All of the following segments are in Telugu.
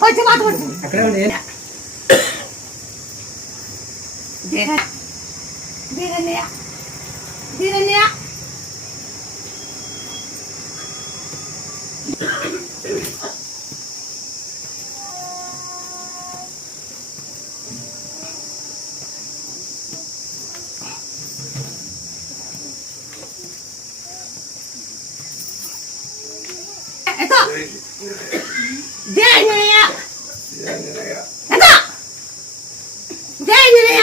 పచ్చి మాట పడుతుంది అక్కడే ఉండి దీనన్నయ్య దీనన్నయ్య ఎత్తో దీనన్నయ్య ఎత్తో దీనన్నయ్య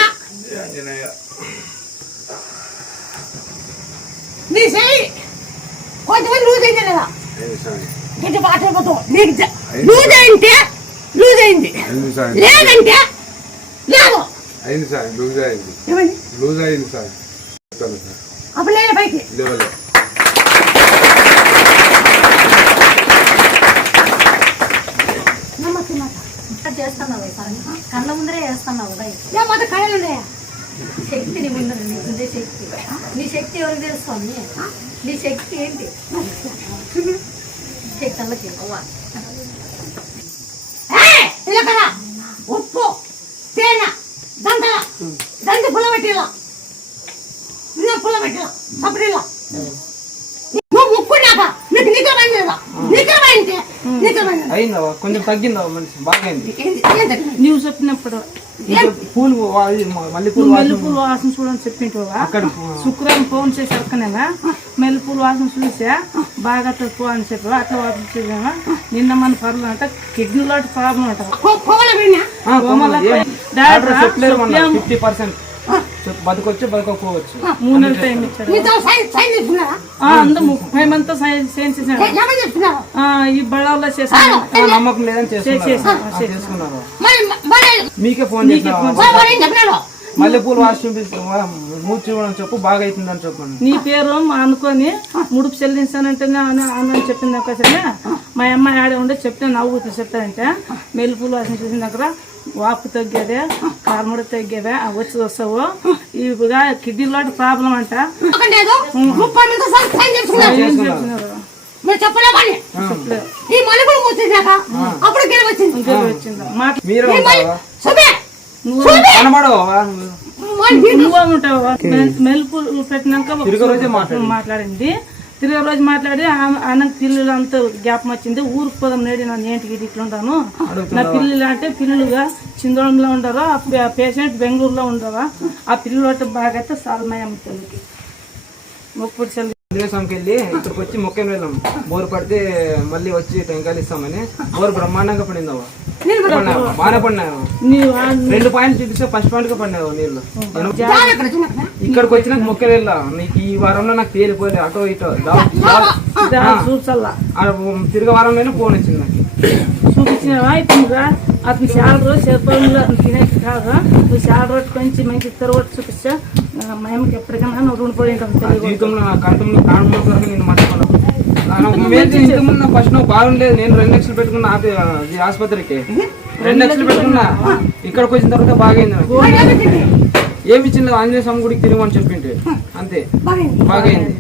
నీ చెయ్యి కొంతమంది లూజ్ అయింది కదా కొంచెం మాట్లాడిపోతాం నీకు జ- లూజ్ అయింటే లూజ్ అయింది లేదంటే లేదు అయింది సార్ లూజ్ అయింది లూజ్ అయింది సార్. అప్పుడు లేదు పైకి? లేవలే. చేస్తున్నావు కళ్ళ ముందరే చేస్తున్నావు కళలు ఉన్నాయా? శక్తి నీ ముందర నీకుందే శక్తి. నీ శక్తి ఎవరికి తెలుస్తుంది నీ శక్తి ఏంటి? శక్తి అల్లకి అయిందవా కొంచెం తగ్గిందవా మనిషి బాగా అయింది ఏంటి నువ్వు చెప్పినప్పుడు. పూలు మల్లెపూలు మెల్లిపూలు వాసన చూడని చెప్పింటావా? అక్కడ శుక్రవారం ఫోన్ చేసి అక్కనేనా? మెల్లిపూలు వాసన చూసా? బాగా తక్కువ అని చెప్పావా అట్లా వాసన చూసావా? నిన్న మన పర్లు అంట కిడ్నీ లాంటి ప్రాబ్లం అంట. బతకొచ్చు బతకపోవచ్చు మూడు నెలలు టైం ఇచ్చాడు నీతో సైన్ సైన్ ఆ, ఈ బళ్ళాల్లో చేశాను ఆ, నమ్మకం లేదని చేసుకున్నారు మీకే ఫోన్ చేసిన చెప్పినాడు మల్లెపూలు వాసన చూపిస్తు మూడు చూడని చెప్పు బాగా అవుతుందని చెప్పండి. నీ పేరు అనుకొని ముడుపు చెల్లించానంటేనే అని అని చెప్పింది ఒకసారి మా అమ్మాయి ఆడే ఉండే చెప్తే నవ్వుతూ చెప్తానంటే మెలుపులు వాసన చూసిన దగ్గర వాపు తగ్గేదే కారముడ తగ్గేదే వచ్చి వస్తావు. ఇవిగా కిడ్నీలో ప్రాబ్లం అంట. చెప్పలేదు నువ్వు కనబడవా. నువ్వు ఉంటావు. మెలుపులు పెట్టినాక మాట్లాడింది. తిరిగి రోజు మాట్లాడి ఆమె పిల్లలు అంతా జ్ఞాపం వచ్చింది. ఊరికి పోదాం నేడి నన్ను ఏంటికి ఇది ఇట్లా ఉంటాను? నా పిల్లలు అంటే పిల్లలుగా చిందోళంలో ఉండరు ఆ పేషెంట్ బెంగళూరులో ఉండరు. ఆ పిల్లలు అంటే బాగా అయితే తల్లికి ముప్పుడు చెల్లి దేశంకి వెళ్ళి ఇక్కడికి వచ్చి మొక్కని వెళ్ళాం. బోరు పడితే మళ్ళీ వచ్చి టెంకాయలు ఇస్తామని. బోరు బ్రహ్మాండంగా పడిందవ్వ. పడినావు, బాగానే పడినావు. రెండు పాయింట్లు చూపిస్తే ఫస్ట్ పాయింట్గా పడినావు నీళ్ళు. ఇక్కడికి వచ్చినాక మొక్కలు వెళ్ళా నీకు ఈ వారంలో నాకు తేలిపోలే. అటో ఇటో. తిరిగి వారంలోనే ఫోన్ వచ్చింది నాకు. చూపించినవా? ఇప్పుడు అతను చాలా రోజు చెప్పంలో తినేది కాదు నువ్వు చాలా రోజు కొంచెం మంచి ఇద్దరు కూడా చూపిస్తా. అమ్మకి ఎప్పటికైనా నువ్వు రుణపడి జీవితంలో నా కంఠంలో వరకు నేను మర్చిపోను ఇంతకు ముందు నా ఫస్ట్ నువ్వు బాగుండేది నేను రెండు లక్షలు పెట్టుకున్నా ఈ ఆసుపత్రికి. రెండు లక్షలు పెట్టుకున్నా. ఇక్కడికి వచ్చిన తర్వాత బాగైంది. ఏమి ఇచ్చింది ఆంజనేయ స్వామి గుడికి తిరగమని చెప్పింటే అంతే. బాగైంది.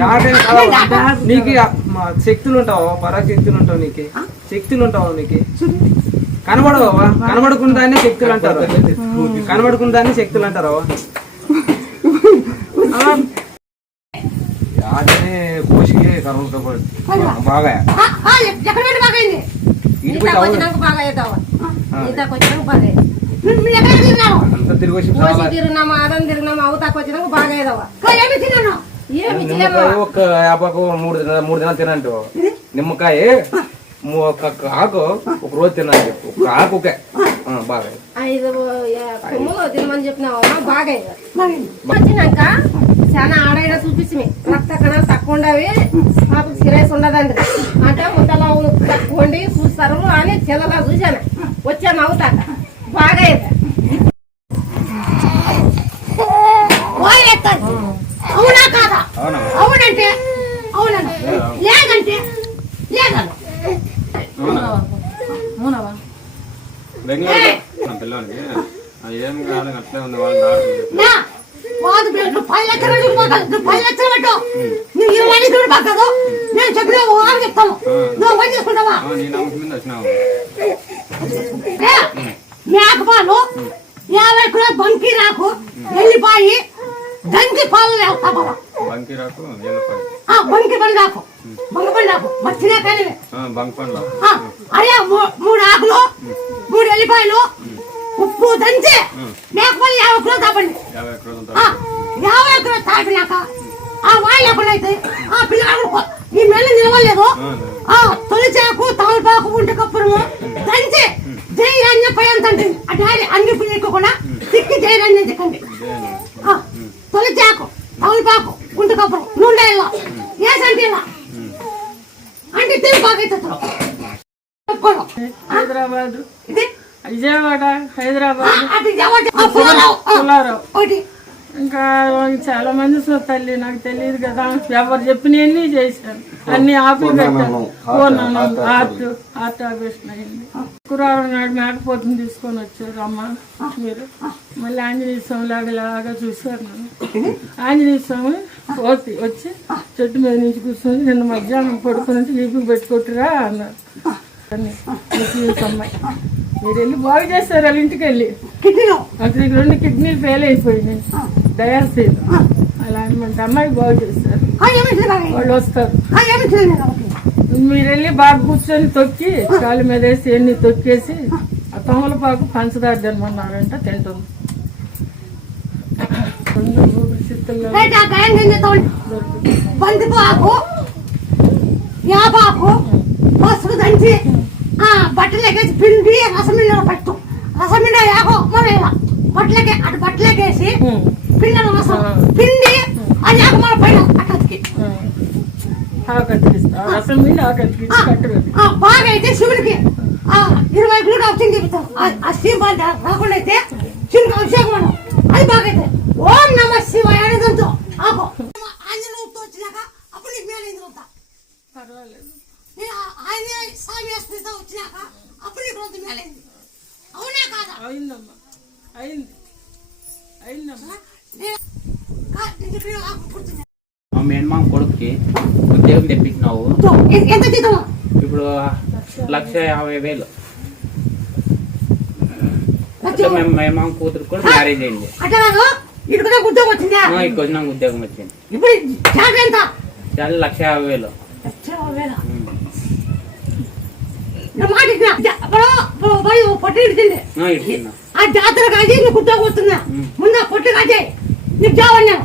నాది కావాలా? నీకు శక్తులు ఉంటావా? పరాశక్తులు ఉంటావు నీకు? శక్తులు ఉంటావా నీకు? కనబడవా కనబడకుండానే శక్తులు అంటారు శక్తులు అంటారు ఆటనే కోసికి కరువుతో బాగా అంతా తిరిగి వచ్చి కోసి తిరిగినామా అదం తిరిగినామా అవుతాకు వచ్చినాక బాగా అవుతావా ఏమి తిన్నాను? ఏమి నిమ్మకాయ ఒక యాపకు మూడు దినాలు మూడు దినాలు తినంటు నిమ్మకాయ. ఒక ఆకు ఒక రోజు తిన్నాను చెప్పు ఒక ఆకు ఒకే ఆ, బాగా ఐదు కొమ్ములు తినమని చెప్పినావా బాగా వచ్చినాక చాలా ఆడైనా చూపించి రక్త కణాలు తక్కువ ఉండవి పాపకు సిరేస్ ఉండదండి అంటే ముద్దలో తక్కువ ఉండి చూస్తారు అని చెదలా చూశాను వచ్చాను అవుతాక బాగా ఏం కాదు అట్లే ఉంది వాళ్ళు వాదు నువ్వు పది లక్షలు పెట్టుకుపోతావు నువ్వు పది లక్షలు పెట్టు. నువ్వు ఇరవై లక్షలు పక్కదు నేను చెప్పినా చెప్తాను. నువ్వు పని చేసుకుంటావా ఆ, నీ నమ్మకం మీద వచ్చినావు ఏ, మేకపాలు యాభై కిలో బంకి రాకు. వెళ్ళిపోయి దంకి పాలు బాబా బంకి రాకు బంకి పని రాకు. బంకి పని రాకు. మర్చినా కానీ అయ్యా మూ- మూడు ఆకులు మూడు ఎల్లిపాయలు ఉప్పు దంచి మేకపాలు యాభై కిలో తాపండి. యాభై ఎకరాలు తాపినాక ఆ లేకుండా అయితే ఆ పిల్లగాడు కొ- ఈ మెల్లి నిలవలేదు ఆ తొలిచాకు తమలపాకు ఉంటే కప్పురము దంచి జై రంజ పై అంత ఆ డాడీ అన్ని పిల్లకుండా తిక్కి జై రంజ దిక్కండి ఆ, తొలిచాకు తమలపాకు ఉంటే కప్పురం నూనె ఏ సంటీలా అంటే తిని బాగైతే హైదరాబాద్. ఇది విజయవాడ హైదరాబాద్ పుల్లారావు. ఇంకా చాలా మంది సో తల్లి నాకు తెలియదు కదా. ఎవరు చెప్పినవన్నీ చేశాను అన్ని ఆపి పెట్టాను ఆర్ట్ ఆర్ట్ ఆపరేషన్ అయింది. శుక్రవారం నాడు మేకపోతుని తీసుకొని వచ్చారు అమ్మ మీరు. మళ్ళీ ఆంజనేయ స్వామి లాగా ఇలాగా చూశారు నన్ను. ఆంజనేయ స్వామి వచ్చి వచ్చి చెట్టు మీద నుంచి కూర్చొని నిన్న మధ్యాహ్నం పడుకుని వీపుకి పెట్టుకుంటురా అన్నారు. అమ్మాయి మీరు వెళ్ళి బాగు చేస్తారు వాళ్ళ ఇంటికి వెళ్ళి. అతనికి రెండు కిడ్నీలు ఫెయిల్ అయిపోయినాయి. డయాలసిస్ అలా అనమాట అమ్మాయి బాగు చేస్తారు. వాళ్ళు వస్తారు. మీరు? వెళ్ళి బాగా కూర్చొని తొక్కి కాలు మీద వేసి ఎన్ని తొక్కేసి ఆ తమలపాకు పంచదార తినమన్నారంట తింటుంది మూడు ఆ బట్టలకేసి పిండి రసమిండ పట్టు. రసమిండ యాకో మన బట్టలకే అటు బట్టలకేసి పిండి రసం. పిండి అది యాక మన పైన అక్కడికి బాగా అయితే శివుడికి ఇరవై కిలో వచ్చింది చెప్తాం ఆ శివ రాకుండా అయితే శివుడికి అభిషేకం మనం అది బాగా అయితే ఓం నమ శివాయ అనేదంతో ఆకో ఆంజనేయుడితో వచ్చినాక అప్పుడు నీకు మేలైంది అంతా పర్వాలేదు నేను ఆ- ఆంజనేయ స్వామి వేసుకుంటా వచ్చినాక అప్పుడు నీకు రొంత మేలైంది అవునా కాదా అయిందమ్మా అయింది అయిందమ్మా నేను కా- నేను చెప్పిన ఆకు పుడుతుంది మా మేనమామ కొడుకుకి ఉద్యోగం తెప్పించినావు తో, ఎ- ఎంత జీతమా ఇప్పుడు లక్ష యాభై వేలు. మేము కూతురు కూడా మ్యారేజ్ అయింది. ఇక్కడ ఉద్యోగం వచ్చిందా? ఇక్కడ ఉద్యోగం వచ్చింది. ఇప్పుడు శాలరీ ఎంత? లక్ష యాభై వేలు. లక్ష వేల? ఇట్లా బడి పొట్టి ఇడిచింది. ఆ, జాతర కాదు నీకు ఉద్యోగం వస్తుందా? ముందు పొట్టి కాదే నీకు జాబ్ అన్నాను.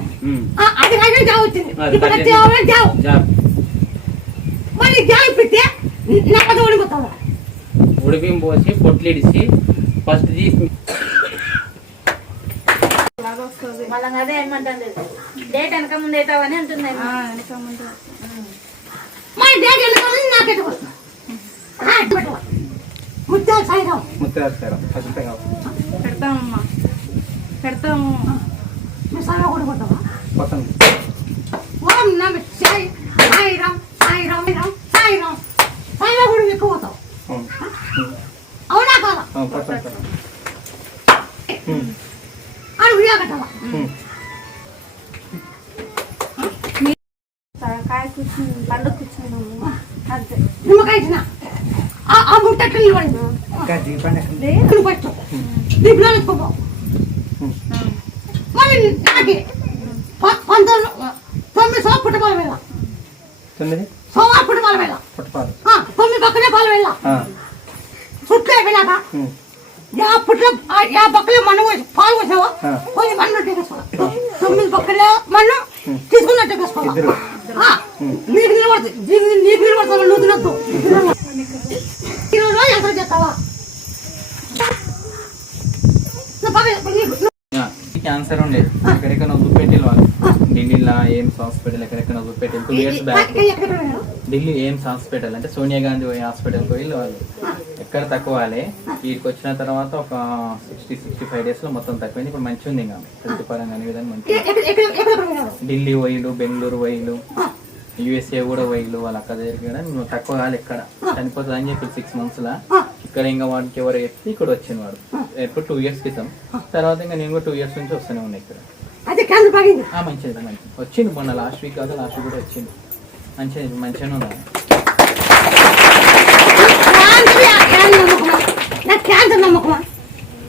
అది వచ్చింది. ఇప్పుడు జాబ్ జాబ్ మరి జాబ్ ఇప్పితే నా కథ ఓడిపోతావా ఉడిపిం పోసి పొట్లు ఇడిచి ఫస్ట్ తీసి మళ్ళీ అదే ఏమంటుంది డేట్ వెనక ముందు అవుతావని అంటుంది మరి డాడీ వెళ్ళిపోతుంది నాకెట్టు ముత్యాలు సాయిరావు. పెడతామమ్మా. పెడతాము. ఓం అని ఉయ్యా కట్టవా? కాయ కూర్చుని పండుగ కూర్చున్నాము అంతే నిమ్మకాయ ఇచ్చిన. ఆ నిలబడి నువ్వు పట్టు. నీ పిల్లలు ఎత్తుకోపో మళ్ళీ నాకి పంతొమ్మిది తొమ్మిది సంవత్సరం పుట్టపాల వేళ. తొమ్మిది? సోమవారం పుట్టపాల వేళ. పుట్టపాలు. తొమ్మిది పక్కనే పాల వేళ. చుట్టూ అయిపోయినాక యా పుట్ల యా పక్కలే మన్ను పోసి పాలు పోసావా? కొంచెం మన్ను టెక్కేసుకోవాలి తొమ్మిది పక్కలే మన్ను తీసుకున్న టెక్కేసుకోవాలి నీకు నిలబడుతుంది దీనికి నీకు నిలబడుతుంది నువ్వు తినద్దు. ఈరోజు ఎంత చేస్తావా? క్యాన్సర్ ఉండేది ఎక్కడెక్కడ చూపెట్టి వాళ్ళు. ఢిల్లీలో ఎయిమ్స్ హాస్పిటల్ ఎక్కడెక్కడ చూపెట్టి two years back? Delhi AIIMS hospital అంటే సోనియా గాంధీ హాస్పిటల్కి వెళ్ళి. వాళ్ళు ఎక్కడ తక్కువ వీటికి వచ్చిన తర్వాత ఒక సిక్స్టీ సిక్స్టీ ఫైవ్ డేస్లో మొత్తం తక్కువైంది. ఇప్పుడు మంచిగా ఉంది ఇంకా. హెల్త్ పరంగా అనే విధంగా మంచి? ఢిల్లీ వైలు బెంగళూరు వైలు యూఎస్ఏ కూడా వైలు వాళ్ళ అక్క దగ్గరికి కూడా నువ్వు తక్కువ కాదు ఎక్కడ చనిపోతుంది అని చెప్పి సిక్స్ మంత్స్ లా. ఇక్కడ ఇంకా వాడికి ఎవరు ఎత్తి ఇక్కడ వచ్చింది వాడు. ఎప్పుడు టూ ఇయర్స్ క్రితం. తర్వాత ఇంకా నేను కూడా టూ ఇయర్స్ నుంచి వస్తూనే ఉన్నా ఇక్కడ. మంచిది మంచిది. వచ్చింది మొన్న లాస్ట్ వీక్ కాదు లాస్ట్ వీక్ కూడా వచ్చింది మంచిగా మంచిగానే క్యాన్సర్ నమ్మకమా నాకు క్యాన్సర్ నమ్మకమా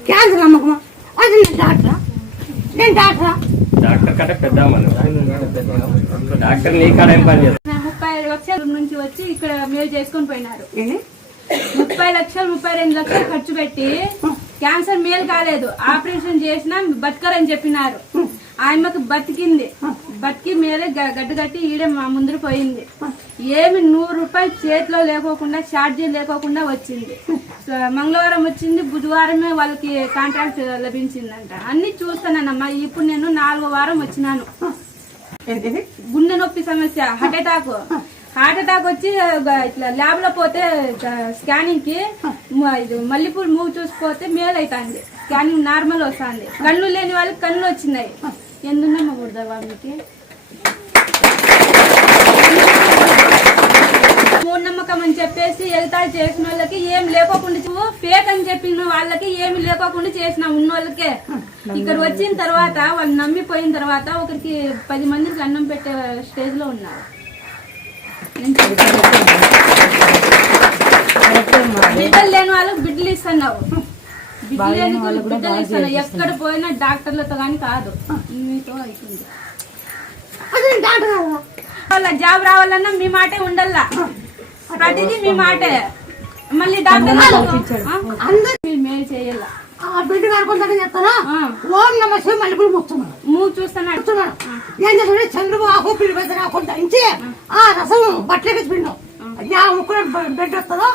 క్యాన్సర్ నమ్మకమా అది నేను డాక్టరా నేను డాక్టరా డాక్టర్ కంటే పెద్ద మనం డాక్టర్ నీ కాడ ఏం పని చేస్తాడు నా ముప్పై ఐదు లక్షల నుంచి వచ్చి ఇక్కడ మేలు చేసుకొని పోయినారు ఏంటి? ముప్పై లక్షలు ముప్పై రెండు లక్షలు ఖర్చు పెట్టి క్యాన్సర్ మేలు కాలేదు ఆపరేషన్ చేసినా బతకరని చెప్పినారు ఆయమ్మకు బతికింది బతికి గ- గడ్డు కట్టి ఈడే మా ముందర పోయింది. ఏమి నూరు రూపాయలు చేతిలో లేకోకుండా ఛార్జీ లేకోకుండా వచ్చింది. మంగళవారం వచ్చింది బుధవారమే వాళ్ళకి కాంట్రాక్ట్ లభించిందంట. అన్ని చూస్తానన్నమ్మా. ఇప్పుడు నేను నాలుగో వారం వచ్చినాను? గుండె నొప్పి సమస్య హార్ట్ అటాక్ హార్ట్ అటాక్ వచ్చి ఇట్లా ల్యాబ్లో పోతే స్కానింగ్కి ఇది మల్లెపూలు మూవ్ చూసిపోతే మేలు అవుతుంది స్కానింగ్ నార్మల్ వస్తుంది. కళ్ళు లేని వాళ్ళకి కళ్ళు వచ్చినాయి. ఎందుకమ్మా కూడదా వాళ్ళకి మూఢనమ్మకం అని చెప్పేసి ఎగతాళి చేసిన వాళ్ళకి ఏం లేకోకుండా ఫేక్ అని చెప్పిన వాళ్ళకి ఏమి లేకోకుండా చేసిన ఉన్న వాళ్ళకే ఇక్కడ వచ్చిన తర్వాత వాళ్ళు నమ్మిపోయిన తర్వాత ఒకరికి పది మందికి అన్నం పెట్టే స్టేజ్లో ఉన్నారు. బిడ్డలు లేని వాళ్ళకి బిడ్డలు ఇస్తున్నావు. ఎక్కడ పోయినా డాక్టర్లతో కానీ కాదు. మీతో అవుతుంది? వాళ్ళ జాబ్ రావాలన్నా మీ మాటే ఉండల్లా. ప్రతిదీ మీ మాటే. మళ్ళీ డాక్టర్ అందరూ మీరు మేలు చేయాల? బిడ్డ చెప్తానా. ఓం నమ శివ మల్లెపూలు ముస్తున్నాడు మూవ్ చూస్తున్నాడు చెప్తున్నాడు ఏం చేస్తాడు? చంద్రబాబు పిల్లి పెద్ద రాకుండా ఆ. రసం బట్టలకి పిండం. ఆ. ముక్కులో బెడ్ వస్తుందో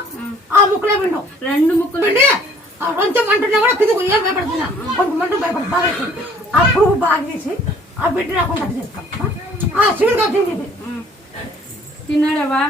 ఆ ముక్కులో పిండం. రెండు ముక్కులు. పిండి. ఆ కొంచెం మంటున్నా కూడా కింద ఏం భయపడుతున్నా కొంచెం మంటు భయపడు బాగా అవుతుంది. ఆ పురుగు బాగా చేసి ఆ బిడ్డ రాకుండా చేస్తాం ఆ శివుడికి వచ్చింది ఇది తిన్నాడవా